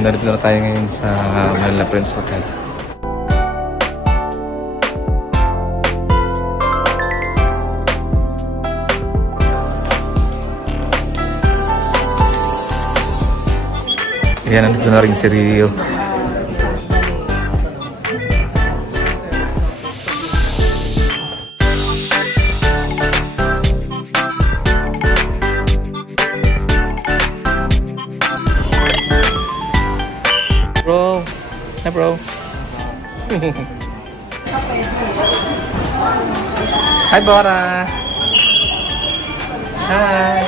Ayan, narito na tayo ngayon sa Manila Prince Hotel. Ayan, nandito na rin si Rio. Bro, hi bro. Hi Bora. Hi.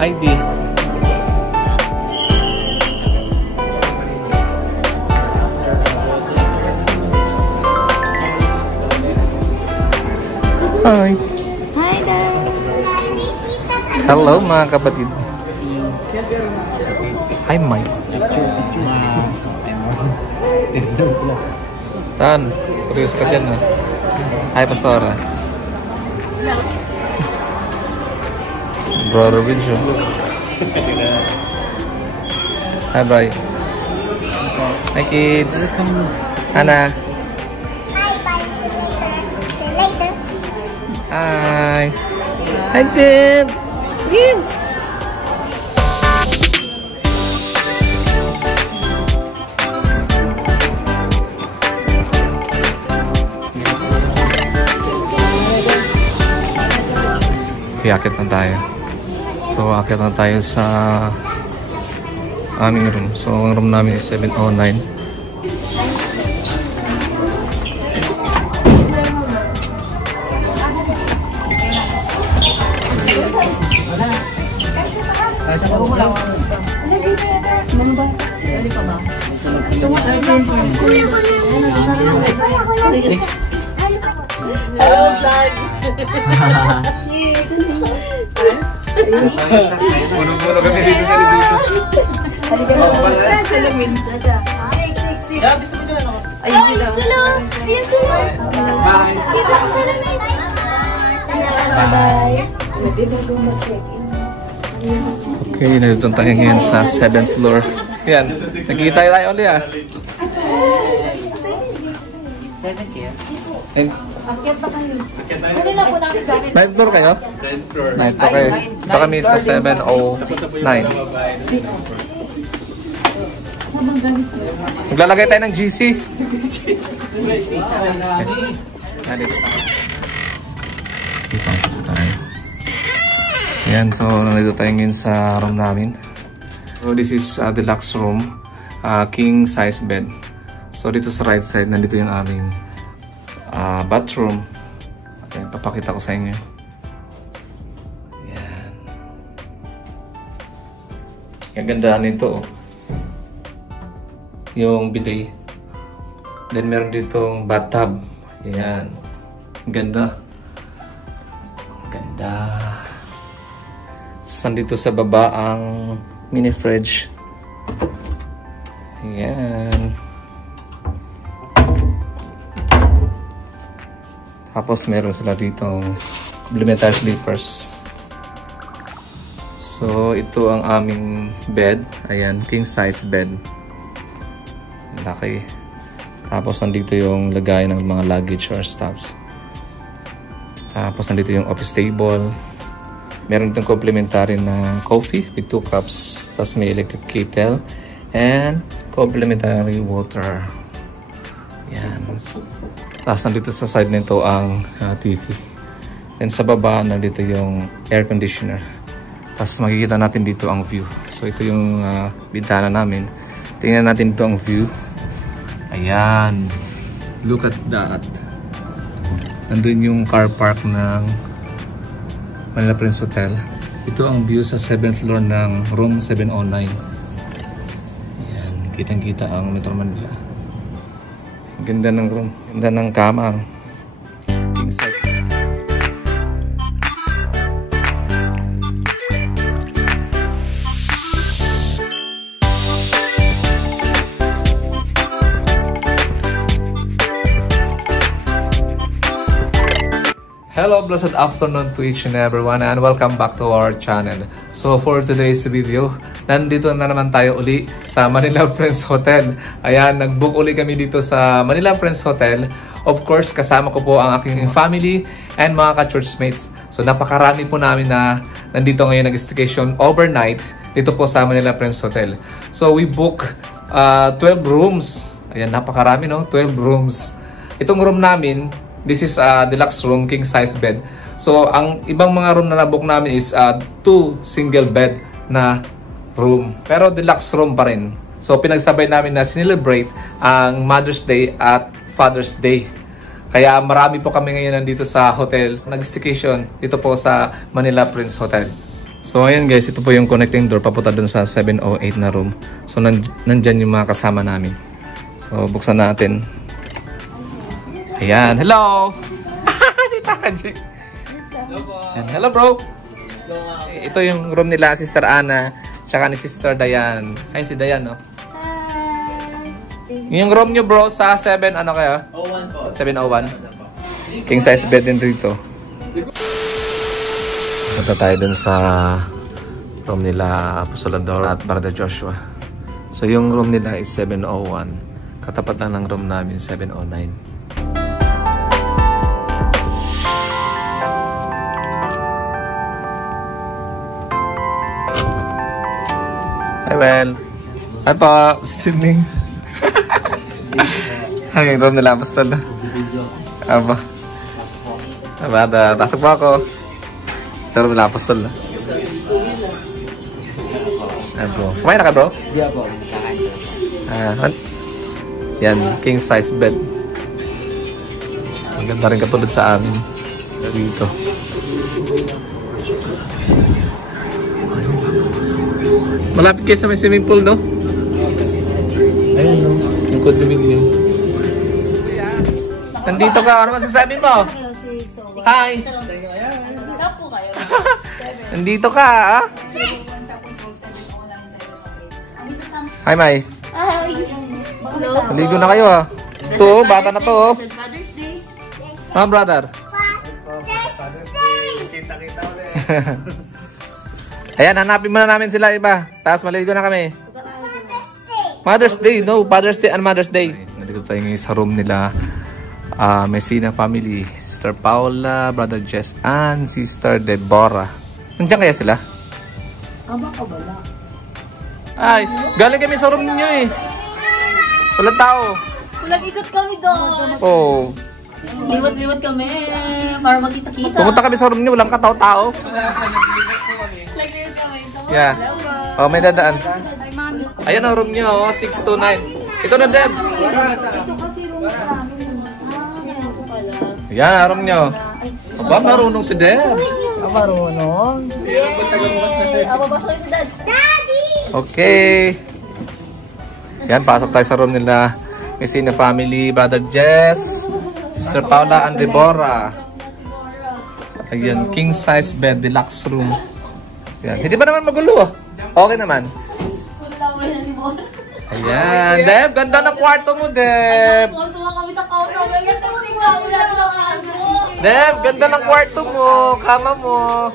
ID. Hi. Hi there. Hello mga kapatid. Hi Mike. Tan, serius ka dyan, ha? Hi Pastora. Brother Vincio. Hi Bri. Hi kids. Hana. Hi, bye. See you later. See you later. Hi. Hi Deb. Deb. Iakit na tayo. So, akit na tayo sa aming room. So, ang room namin is 709. Puno-puno kami dito sa dito. Salamin. Ayun sila. Ayun sila. Bye. Kita ko salamin. Bye. Okay, nandito tayo ngayon sa 7th floor. Yan, nakikita tayo ulit ah. 7th year? Akyat na kayo. Ano na po namin gamit? 9th floor kayo? 9th floor. 9th floor kayo. Ito kami sa 709. Maglalagay tayo ng GC. Nandito tayo. Yan, so nandito tayo ngayon sa room namin. So this is deluxe room, king size bed. So dito sa right side, nandito yung aming bathroom. Ayan, papakita ko sa inyo. Ayan. Ang ganda nito, oh. Yung bidet. Then meron ditong bathtub. Ayan. Ang ganda. Ang ganda. Sandito sa baba ang mini fridge. Ayan. Tapos meron sila ditong complementary sleepers. So ito ang aming bed. Ayan, king size bed. Laki. Tapos nandito yung lagay ng mga luggage or stuffs. Tapos nandito yung office table. Meron ditong complementary na coffee with 2 cups. Tapos may electric kettle and complementary water. Yan. Tapos nandito sa side nito ang TV. And sa baba nandito yung air conditioner. Tapos makikita natin dito ang view. So ito yung bintana namin. Tingnan natin dito ang view. Ayan. Look at that. Nandun yung car park ng Manila Prince Hotel. Ito ang view sa 7th floor ng room 709. Ayan. Kitang-kita ang Metro Manila. Ganda ng room. Ganda ng kama. King size. Hello, blessed afternoon to each and everyone and welcome back to our channel. So for today's video, nandito na naman tayo uli sa Manila Friends Hotel. Ayan, nag-book uli kami dito sa Manila Friends Hotel. Of course, kasama ko po ang aking family and mga ka-churchmates. So napakarami po namin na nandito ngayon nag-staycation overnight dito po sa Manila Friends Hotel. So we book 12 rooms. Ayan, napakarami no, 12 rooms. Itong room namin, this is a deluxe room, king size bed. So, ang ibang mga room na nabook namin is 2 single bed na room. Pero deluxe room pa rin. So, pinagsabay namin na sinelebrate ang Mother's Day at Father's Day. Kaya marami po kami ngayon nandito sa hotel. Nag-staycation dito po sa Manila Prince Hotel. So, ayan guys, ito po yung connecting door papunta dun sa 708 na room. So, nandyan yung mga kasama namin. So, buksan natin. Ayan, hello! Si Taji. Hello bro! Ito yung room nila, Sister Ana, tsaka ni Sister Dayan. Ay, si Dayan, no? Yung room nyo bro, sa 7, ano kaya? 01 po. 701. King size bed din dito. Punta tayo dun sa room nila, Apostolador at Brother Joshua. So yung room nila is 701. Katapat lang ng room namin, 709. Hi, well. Hi po, si Sidning. Ay, room nila, basta na. Aba. Sabada, pasok po ako. Sa room nila, apostol na. Ay, bro. Kumain na ka, bro? Di po. Yan, king size bed. Ang ganda rin katulad sa amin. Dito. Malapit kayo sa may swimming pool, no? Ayan, no? Yung condominium. Nandito ka. Ano masasabi mo? Hi! Nandito ka, ha? Hi, Mai. Hi! Naligo na kayo, ha? Ito, bata na to, oh. Mga brother. Ayan, hanapin muna namin sila iba. Tapos maligo na kami. Mother's Day. No, Father's Day and Mother's Day. Nandito tayo ngayon sa room nila. Messina family. Sister Paula, Brother Jess, and Sister Deborah. Nandiyan kaya sila? Aba ka bala. Ay, galing kami sa room ninyo eh. Walang tao. Walang ikot kami doon. Oh. Liwat-liwat kami. Para makita-kita. Pumunta kami sa room ninyo. Walang katao-tao. Liwat kami. Yeah. Oh, may dadaan. Ayan ang room nyo, 629. Ito na, Deb. Ito kasi room namin. Ganito pala. Ayan ang room nyo. Aba, marunong si Deb. Marunong. Babas kayo si Dad. Daddy! Okay. Ayan, pasok tayo sa room nila. Messina family, Brother Jess, Sister Paula, and Deborah. Ayan, king size bed, deluxe room. Ayan. Hindi ba naman magulo? Okay naman. Ayan, Deb, ganda ng kwarto mo, Deb. Tuwa kami sa kauto. Deb, ganda ng kwarto mo, kama mo.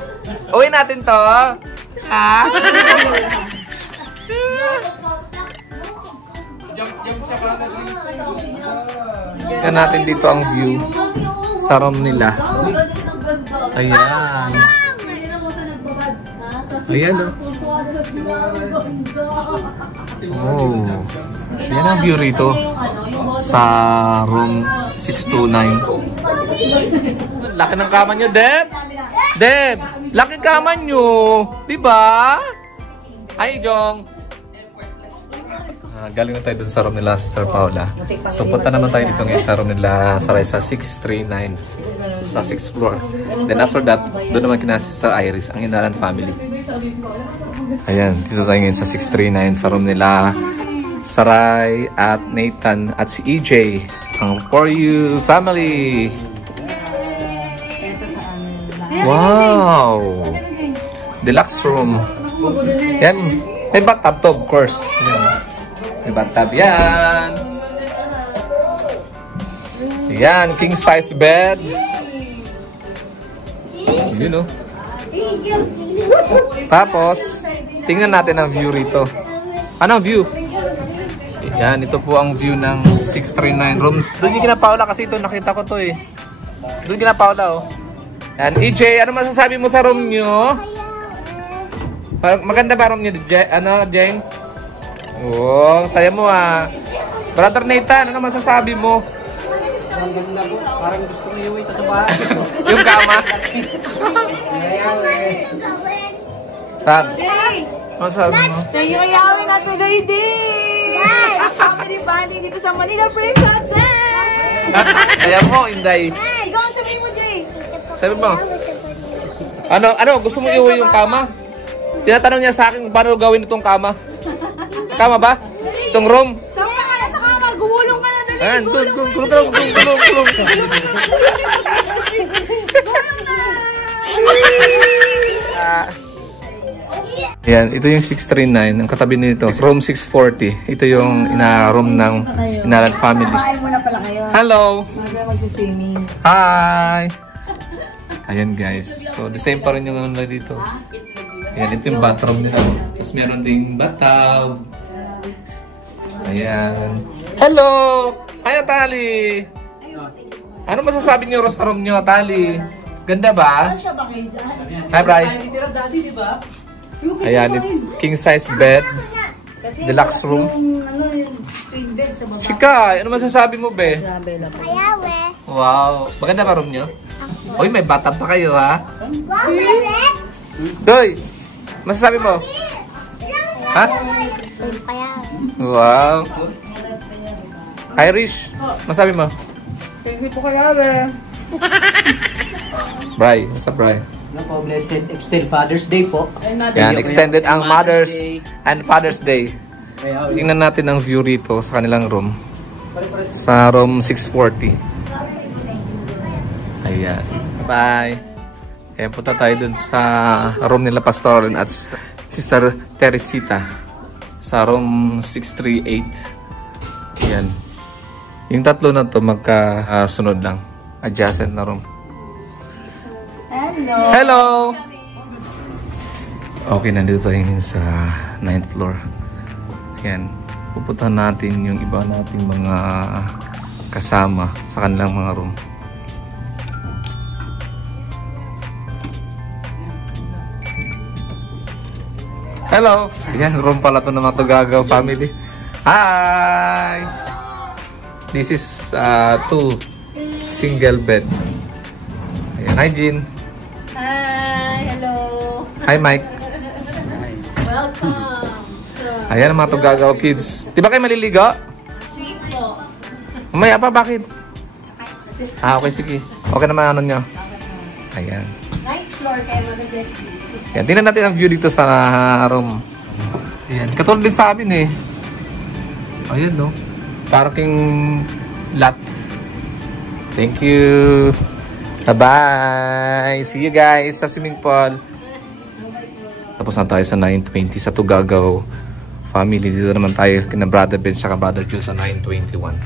Uwi natin to. Ha? Tingnan natin dito ang view sa room nila. Ayan. Ayan, oh. Ayan ang view rito sa room 629. Laki ng kama nyo, Deb. Deb, laki kama nyo. Diba? Hi, Jong. Galing na tayo dun sa room nila, Sister Paula. So, punta naman tayo dito ngayon sa room nila sa 639 sa 6th floor. Then after that, doon naman kina Sister Iris, ang Inaran family. Ayan, dito tayo ngayon sa 639 sa room nila Saray at Nathan at si EJ, ang For You family. Wow! Deluxe room. Yan, may bathtub to, of course. Yan. May bathtub yan. Yan, king size bed. You know. Tapos, tingnan natin ang view rito. Ano ang view? Yan, ito po ang view ng 639 rooms. Doon yung kinapaula kasi ito, nakita ko to eh. Doon kinapaula oh. Yan, EJ, ano masasabi mo sa room nyo? Maganda ba room nyo, Jeng? Oh, saya mo ah. Brother Nathan, ano masasabi mo? Ang ganda po. Parang gusto mo iuwi ito sa bahay. Yung kama? Sab? Ano sabi mo? Nangyayawin natin kayo din! Yes! Family bonding dito sa Manila Prince Hotel! Saya mo, Inday. Go, sabihin mo, Jay! Sabi mo? Ano? Gusto mo iuwi yung kama? Tinatanong niya sa akin, paano gawin itong kama? Kama ba? Itong room? Saan ka na sa kama? Gumulong ka na dali! Ayan, gulong. Ayan, ito yung 639. Ang katabi nito, room 640. Ito yung ina-room ng Inalan family. Kain muna pala kayo. Hello! Magsiswimming. Hi! Ayan guys. So, the same pa rin yung ano na dito. Ayan, ito yung bathroom nila. Tapos meron ding bathtub. Ayan. Hello! Hi, Atali! Ano masasabi niyo sa room niyo, Atali? Ganda ba? Hi, Bri. Ayan, king size bed. Deluxe room. Twin bed sa baba. Chika, ano masasabi mo, be? Wow. Maganda ba room niyo? Uy, may bathtub pa kayo, ha? Doy! Masasabi mo? Ha? Wow. Irish, masabi mo? Thank you po kaya, be. Bri, what's up, Bri? Ano po, blessed extended Father's Day po. Yan, extended ang Mother's and Father's Day. Kaya, Tingnan natin ang view rito sa kanilang room. Sa room 640. Ayan. Bye. Ayan, punta tayo dun sa room nila Pastorin at Sister Teresita. Sa room 638. Ayan. Yung tatlo na to magkasunod lang. Adjacent na room. Hello! Hello! Okay, nandito tayo ngayon sa 9th floor. Ayan. Pupuntahan natin yung iba nating mga kasama sa kanilang mga room. Hello! Ayan, room pala to ng mga Tugagaw family. Hi! This is 2 single bed. Ayan, hi Jean. Hi! Hello! Hi Mike. Welcome! Ayan ang mga Tugagaw kids. Di ba kayo maliligo? Sweet po. Mamaya pa, bakit? Okay, sige. Okay naman ano nyo. Ayan. 9th floor kayo mag-get. Ayan, tingnan natin ang view dito sa room. Ayan, katulad din sa amin eh. Ayan no. Parking lot. Thank you. Bye-bye. See you guys sa swimming pool. Tapos na tayo sa 920 sa Tugagaw family. Dito naman tayo kina Brother Ben at Brother Jules sa 921.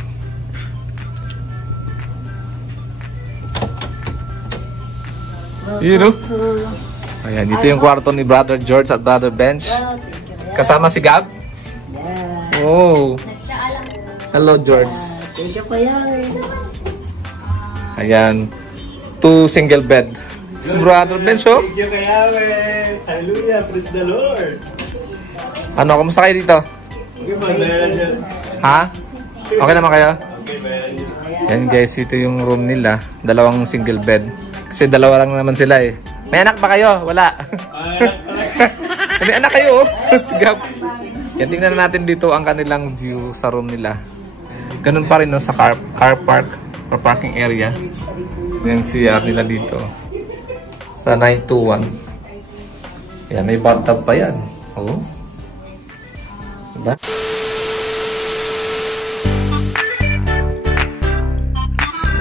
You know? Ayan, dito yung kwarto ni Brother George at Brother Bench. Kasama si Gab. Oh. Hello, George. Thank you po yan. Ayan. 2 single bed. Si Brother Bench, oh. Thank you, Kayawe. Hallelujah. Praise the Lord. Ano, kamusta kayo dito? Okay, man. Ha? Okay naman kayo? Okay, man. Yan guys, ito yung room nila. 2 single bed. Kasi 2 lang naman sila eh. May anak ba kayo? Wala. May anak kayo, oh. Sigap. Yan, tingnan natin dito ang kanilang view sa room nila. Ganun pa rin no, sa car park or parking area. Yan CR nila dito. Sa 921. Yan, may bathtub pa yan. Oh. Diba?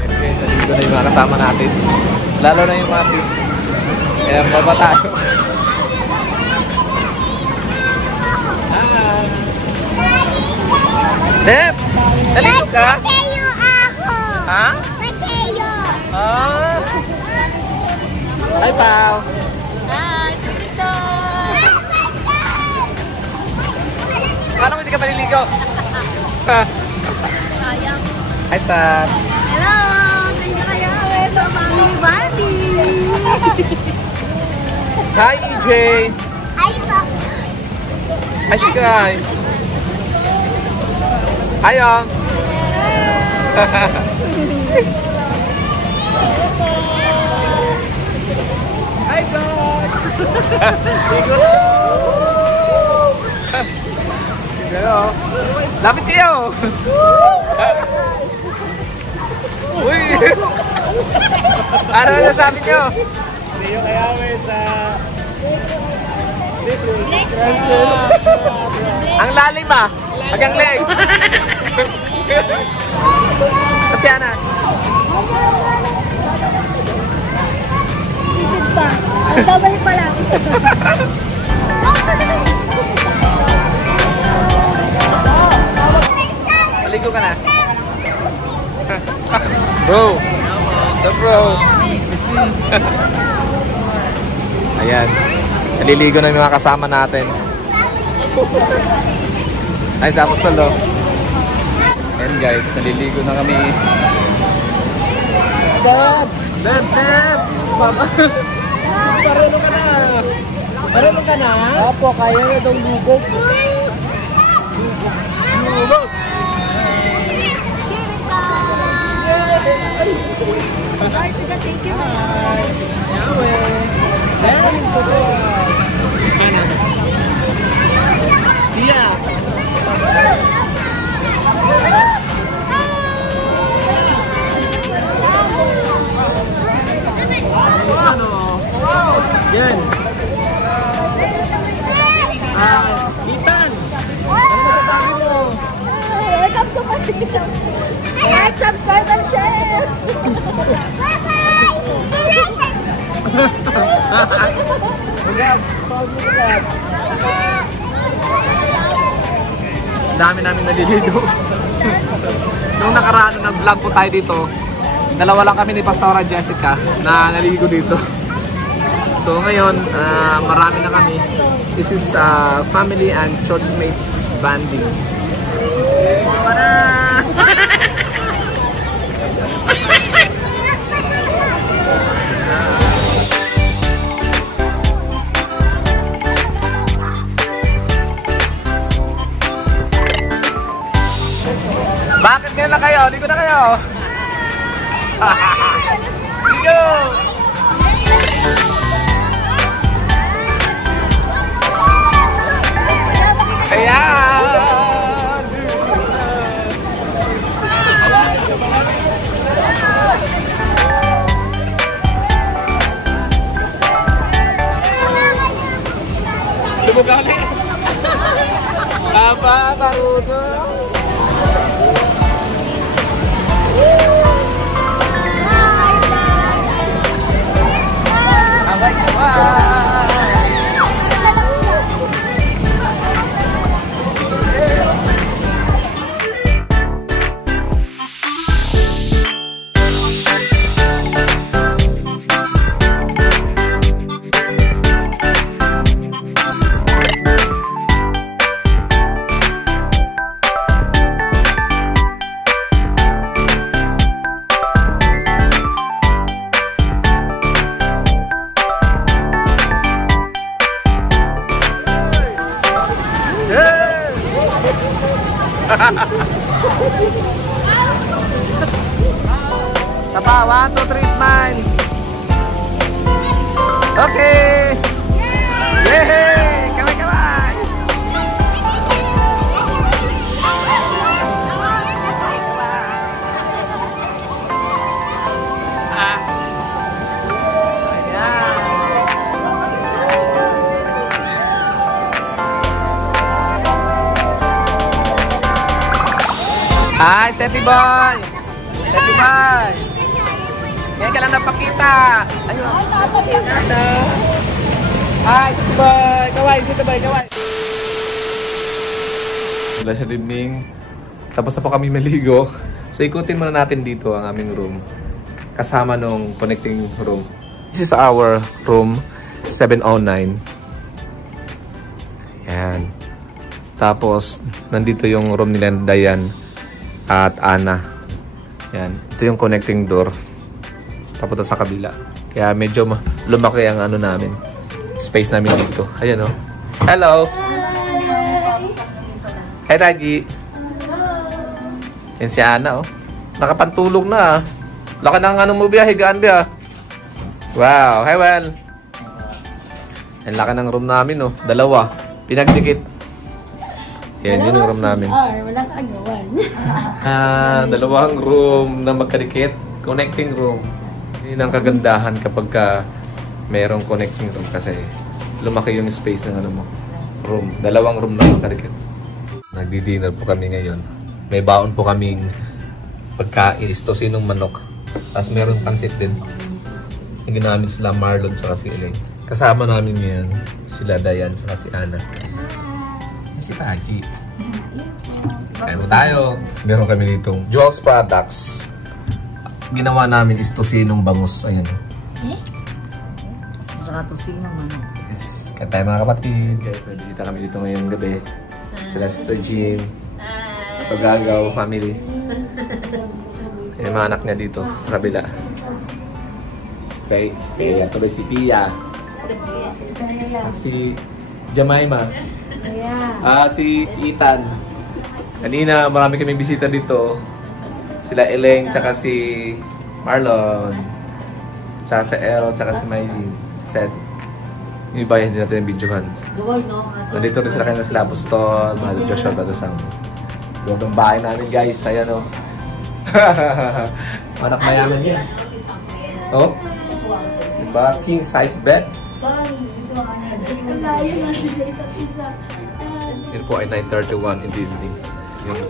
Yan guys, dito na yung mga kasama natin. Lalo na yung mga kids. Kaya baba tayo. Dep! Nalito ka? Mateo ako! Ha? Mateo! Ah! Hi, Pao! Hi, sweetie toy! Paano mo hindi ka maliligo? Sayang. Hi, Sam! Hello! Thank you kaya. Ito ang family bonding. Hi, EJ! Hi, Shikay! Hi, Yong! Hi, God! Hello! Lapit kayo! Uy! Ano na sabi nyo? See you kaya sa... Ang lalim ba? Hanggang leg! Kasi Ana? Isid pa. Ang babay pa lang. Maligo ka na? Bro! The bro! Ayan. Naliligo na yung mga kasama natin. Ay, sa apostol do. Ayan guys, naliligo na kami. Dad! Dad! Dad! Papa! Marunong ka na! Marunong ka na? Opo, kaya na daw lubog. Lubog! Thank you. Tia! Yan. Ethan! Ano masasabi mo? Welcome to Manila. Like, subscribe, and share. Dami namin naliligo. Nung nakaraan, nag-vlog po tayo dito, dalawa lang kami ni Pastora Jessica na naliligo dito. So ngayon, marami na kami. This is family and churchmates banding. Para! Bakit ngayon na kayo? Ligo na kayo! Ligo! Ayan! Lubugali! Apa, Taruto? Tapa, 1, 2, 3, smile. Okay. Yay! Kamay-kamay. Hi, Steffi Boy! Steffi Boy! Ngayon ka lang napakita! Ayun! Hi, Steffi Boy! Kaway! Steffi Boy! Kaway! Blessed evening. Tapos na po kami maligo. So ikutin muna natin dito ang aming room. Kasama nung connecting room. This is our room 709. Yan. Tapos, nandito yung room nila Dayan at Ana. Yan. Ito yung connecting door. Papunta sa kabila. Kaya medyo lumaki ang ano namin. Space namin dito. Ayan o. Hello! Hi, Taji! Yan si Ana o. Nakapantulog na ah. Laki na ang ano mo biya. Higaan biya. Wow! Hi, Well! Ang laki ng room namin o. Dalawa. Pinagdikit. Yan, yun yung room namin. Walang agawan. Dalawang room na magkadikit. Connecting room. Yun ang kagandahan kapag mayroong connecting room kasi lumaki yung space ng ano mo. Room. Dalawang room na magkadikit. Nagdi-dinner po kami ngayon. May baon po kaming pagkain. Tosinong manok. Tapos meron pansit din. Yung ginamit sila Marlon tsaka si Elaine. Kasama namin yan. Sila Dayan tsaka si Ana. Si Taji. Kaya mo tayo. Meron kami ditong Jules Products. Ginawa namin is tosinong bangus. Ayan. Saka tosinong manok. Yes. Kaya tayo mga kapatid. Guys, may bisita kami dito ngayong gabi. Sila Sister Jean. Ito Gagaw family. Yung mga anak niya dito sa kabila. Si Pia. Tuloy si Pia. Si Jemima. Si Ethan. Kanina marami kaming bisita dito. Sila Elaine, tsaka si Marlon. Tsaka si Aaron, tsaka si Maylin. Si Seth. Yung iba hindi natin yung videohan. Nandito rin sila kanina sila Apostol, Brother Joshua, Brother Sam. Doon ang bahay namin guys. Ayan o. Anak mayaman yun. Oh? Diba? King size bed. Yun po ay 9:31 in the evening.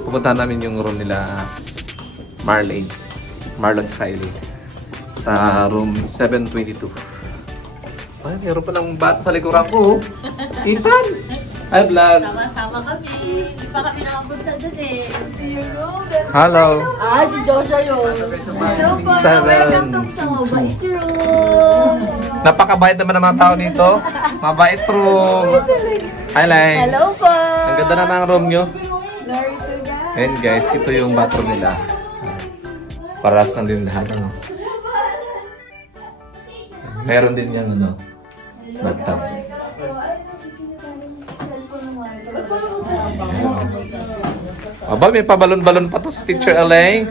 Pumunta namin yung room nila Marlon at Kylie sa room 722. Ay, meron pa ng bata sa likuran ko. Ethan! Hi, vlog! Sama-sama kami. Hindi pa kami nakapunta dun eh. Hello! Si Joshua yun. Napakabait naman ng mga tao dito. Mabait room. Hi, Lai. Hello po! Ang ganda na ng room nyo. And guys, ito yung bathroom nila. Paras ng din lahat. Ano? Meron din yung ano, bathtub. Aba, may pabalon-balon pa to si Teacher Elaine.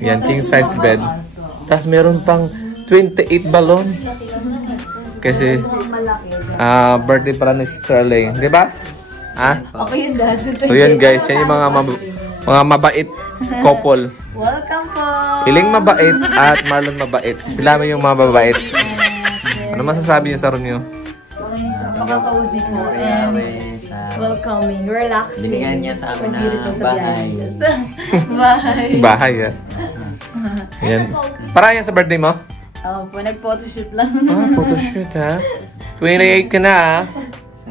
Yan, king size bed. Tapos meron pang 28 balon. Kasi birthday para ni Sister Elaine, di ba? Okay yun, Dad. So yan guys, yan yung mga mabait couple. Welcome po! Iling mabait at Marlon mabait. Sila yung mga mabait. Ano masasabi niyo sa room niyo? Napaka-cozy po and welcoming, relaxing. Binigyan niya sa amin ng bahay. Bahay. Bahay yan. Yan. Para yan sa birthday mo? Po, nag-photoshoot lang. Photoshoot ha? 28 ka na ha?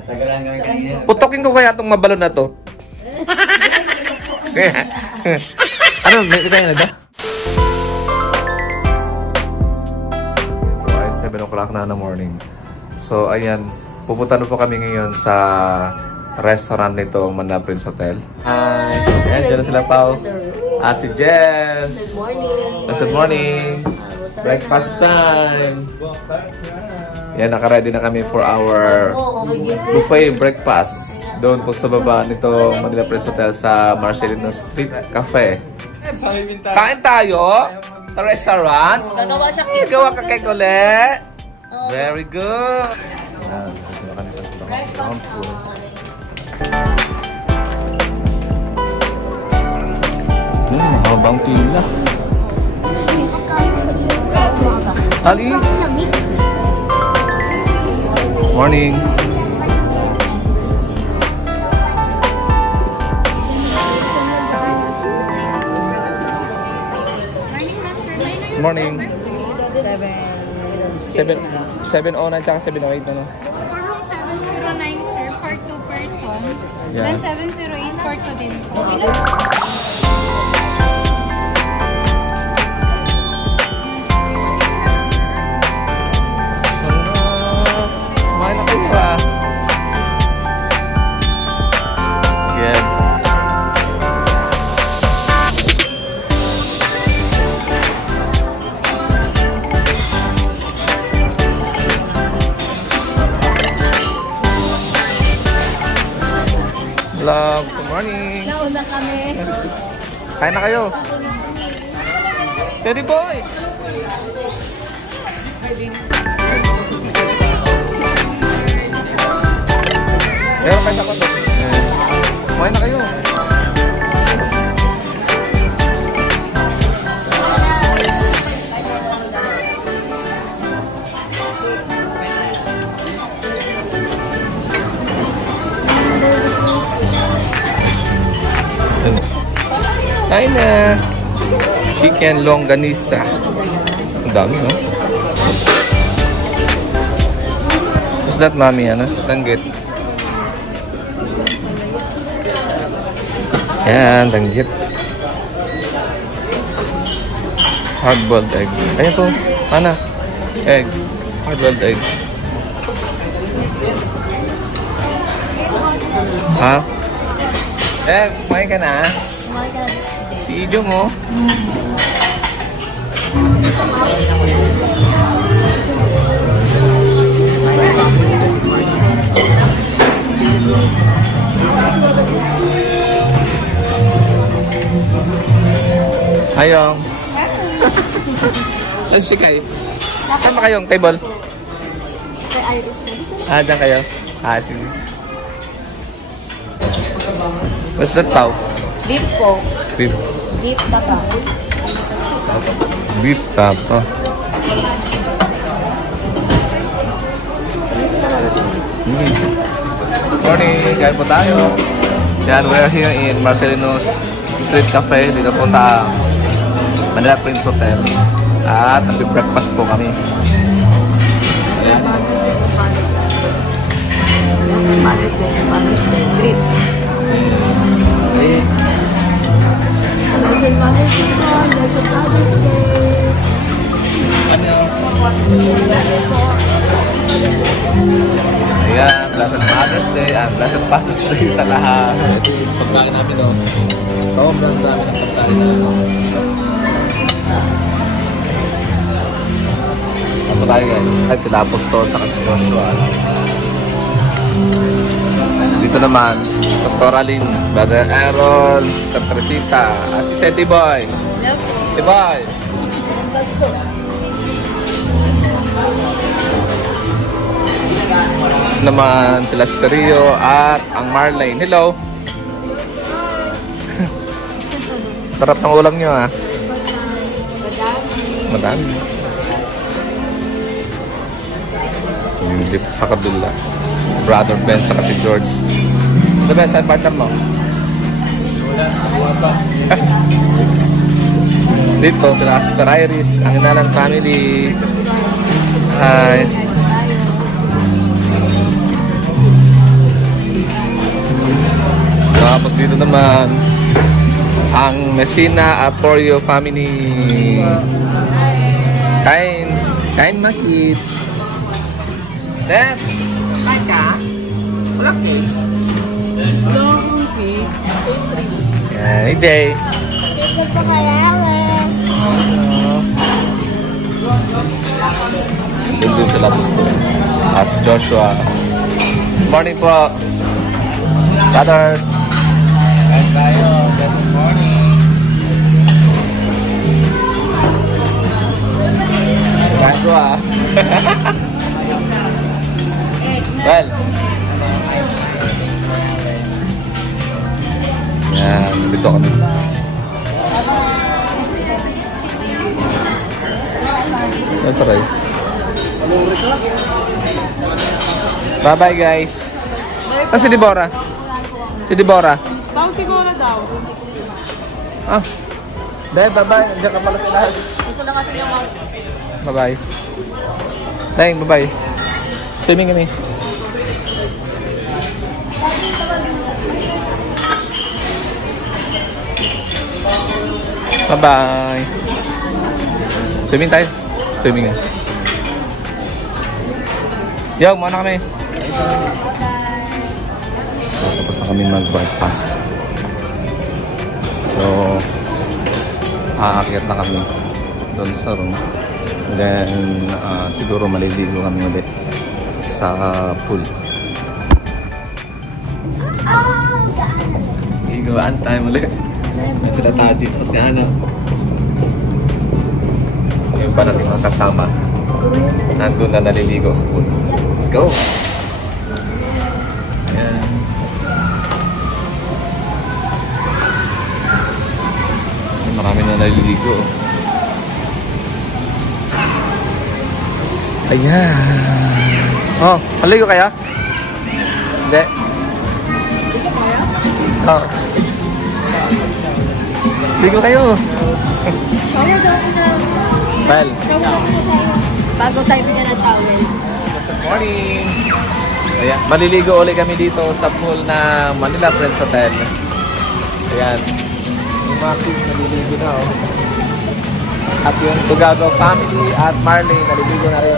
Tagalan kami kanina. Putokin ko kaya itong mabalon na to. Ano? May tayo na ba? Ay, 7 o'clock na ng morning. So, ayan. Pupunta na po kami ngayon sa restaurant nito, Manna Prince Hotel. Hi! Ayan, dyan na sila, Pao. At si Jess. Good morning. Good morning. Breakfast time. Yan, naka-ready na kami for our buffet breakfast. Doon po sa baba nito, Manila Prince Hotel sa Marcelino Street Cafe. Kain tayo sa restaurant. Gagawa siya cake. Gawa ka cake ulit. Very good. Ito na kami sa ground floor. Mahabang pila. Ali. Morning. Morning. 709 tsaka 708 na no? For room 709 sir, for 2 person. Yeah. Then 708 for 2 din po. Vlog, good morning. Nauna kami. Kain na kayo. Steady boy. Meron kayo sa kondo. Kumain na kayo. Kain na. Chicken longganisa. Ang dami, no? What's that, mami? Ano? Tanggit. Yan, tanggit. Hard-boiled egg. Ayan to. Ana. Egg. Hard-boiled egg. Ha? Eh, kumain ka na? Si Ijo mo. Ayong. Saan si Kay? Saan ba kayong table? Ah, dyan kayo? Ah, sige. What's that, Pao? Beef po. Beef. Beef tapa. Beef tapa. Morning! Kain po tayo. Yan, we're here in Marcelino Street Cafe dito po sa Manila Prince Hotel. At nag-breakfast po kami. Ayan. Ayan, Blessed Mother's Day and Blessed Father's Day sa lahat. Ito yung pagkain namin, no? Sobrang dami ng pagkain na ano. Ano tayo, guys? Ay, sila Apostol sa kasi Joshua. Dito naman, Pastor Aline, Brother Aaron, Sister Teresita, si Seti Boy. Seti Boy. Naman sila Stereo at ang Marlene. Hello. Sarap ng ulam nyo, ha? Madami. Dito sa kabila. Brother Ben sa si George. The best, saan partner mo? Dito sila Sister Iris, ang Inalan family. Hi. Tapos dito naman ang Messina Atorio family. Kain. Kain mga kids. Dad, kain ka? Wala cake? Wala cake. Hey, Jay. Doon sila po. As Joshua. Good morning po. Brothers. Kain tayo. Good morning. Kain ko, ah. Well. Yan, dito kami. Masaray. Bye-bye, guys. Saan si Deborah? Si Deborah? Bang siguro daw. Ah. Dahil, bye-bye. Nandiyan ka pala sa lahat. Gusto lang kasi yung mag... Bye-bye. Dahil, bye-bye. Swimming kami. Bye-bye. Swimming tayo. Swimming eh. Yo, muna kami. Tapos na kami mag-bypass. So, aakyat na kami doon sa room. Then, siguro maliligo kami ulit sa pool. Higawaan time ulit. May sila Tajis kasi ano. Yung pa natin mga kasama. Nandun na naliligo sa pool. Let's go! Ayan. Marami na naliligo. Ayan. Oh, maligo kaya? Hindi. Oh. Ligo kayo. Shower daw po na. Well. Shower daw po tayo. Bago tayo na ng towel. Good morning. Ayan, maliligo ulit kami dito sa pool na Manila Friends Hotel. Ayan. Yung mga kids naliligo na oh. At yung Tugagaw family at Marley naliligo na rin.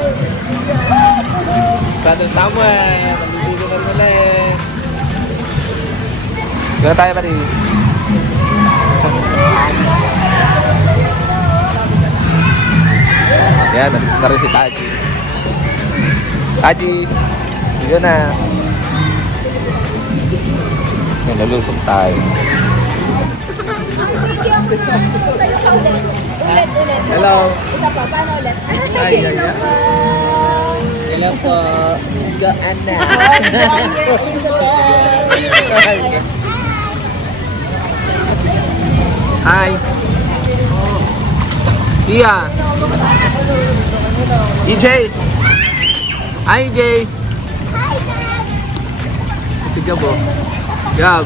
Brother Samuel naliligo na rin ulit. Gano'n tayo ba rin? Ayan, nandito na rin si Taji. Taji! Yun na. Nalusog tayo. Hello. Isa pa, paano ulit? Ay, ay, ay. Hello po. Gaan na. Hi. Tia. EJ. Hi, EJ. Si Gab, oh. Gab.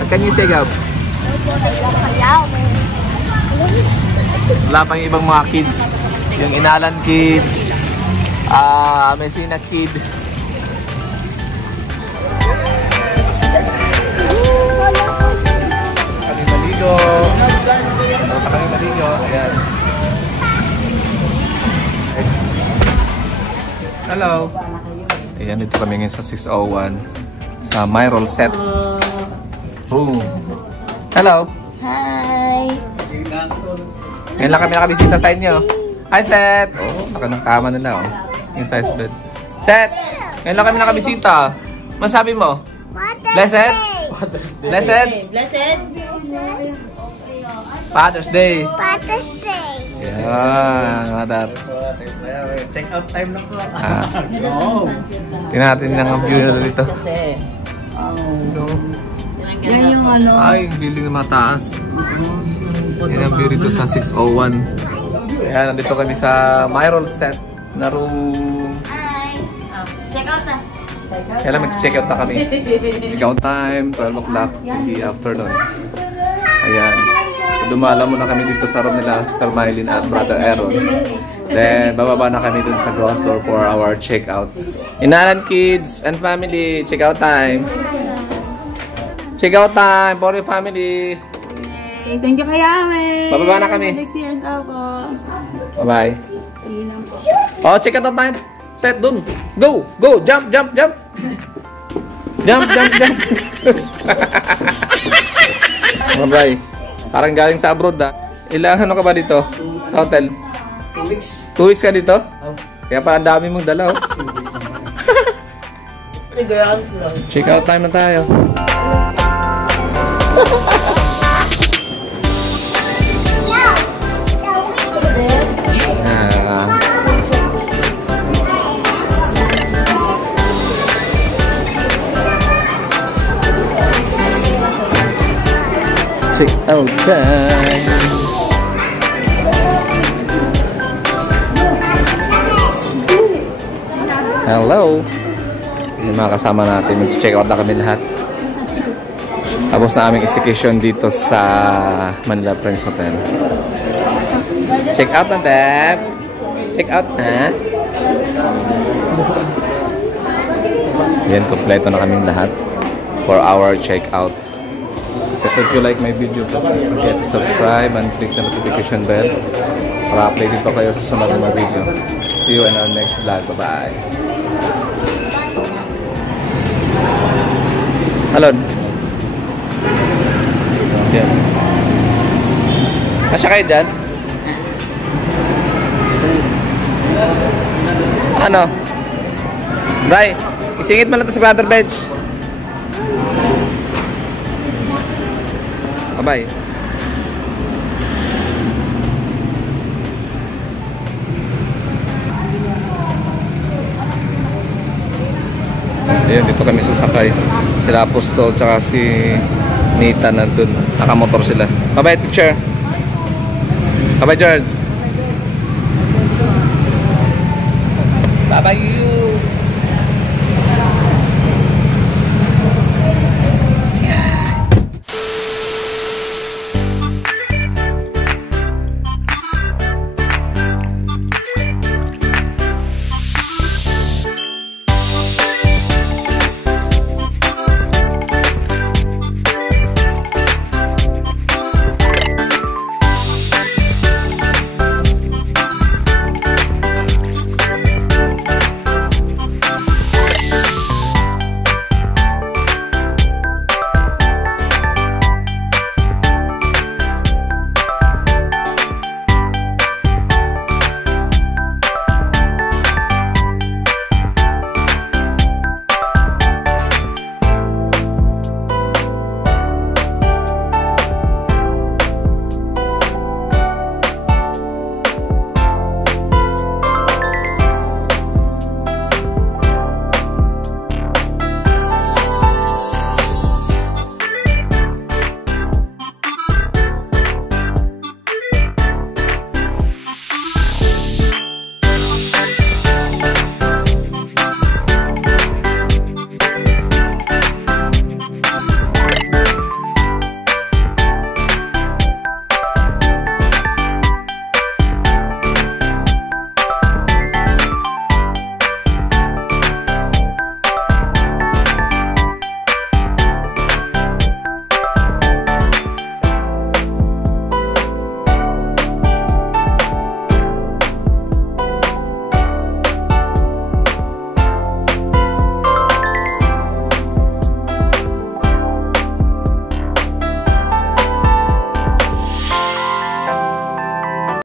What can you say, Gab? Wala pang ibang mga kids. Yung Inalan kids. Messina kid. Kami maligo. Sa kami maligo. Ayan. Hello. Ayan, dito kami ngayon sa 601. Sa Myrol set. Room. Hello. Hi. Ngayon lang kami nakabisita sa inyo. Hi, Seth! Oh, naka ng kama nila, oh. Yung size bed. Seth! Ngayon lang kami nakabisita. Masabi mo? Blessed? Blessed? Blessed. Father's Day. Father's Day. Yan, madar. Check out time na po. Tingnan natin ang view nila dito. Yan yung ano. Ay, yung building na mataas. Yan ang view dito sa 601. Ayan, nandito kami sa Myrol set na room. Hi. Check out na. Kailan mag-check out na kami. Check-out time, 12 o'clock in the afternoon. Ayan. So, dumala muna kami dito sa room nila, Sister Mylene at Brother Aaron. Then, bababa na kami dun sa ground floor for our check-out. Inalan kids and family, check-out time. Check-out time for your family. Thank you kaya, Ame. Bababa na kami. Next year's ako. Bye-bye. Oh, check-out na tayo. Set, dun. Go! Go! Jump! Jump! Jump! Jump! Jump! Jump! Bye-bye. Parang galing sa abroad, ha? Ilang ano ka ba dito? Sa hotel? 2 weeks. 2 weeks ka dito? Kaya pa ang dami mong dala, oh. Check out time na tayo. Check out time. Hello. Yung mga kasama natin, mag-check out na kami lahat. Tapos na aming staycation dito sa Manila Friends Hotel. Check out na, Deb. Check out na. Yan, kompleto na kaming lahat for our check out. If you like my video, please don't forget to subscribe and click the notification bell para updated pa kayo sa sunod na video. See you in our next vlog. Bye-bye. Alon. Yan. Kasya kayo dyan? Ano? Bray, isingit mo na ito sa Brother Bench. Bye-bye. Ayun, dito kami sasakay. Sila Apostol tsaka si Nita nandun. Nakamotor sila. Bye-bye, teacher. Bye-bye, George. Bye-bye.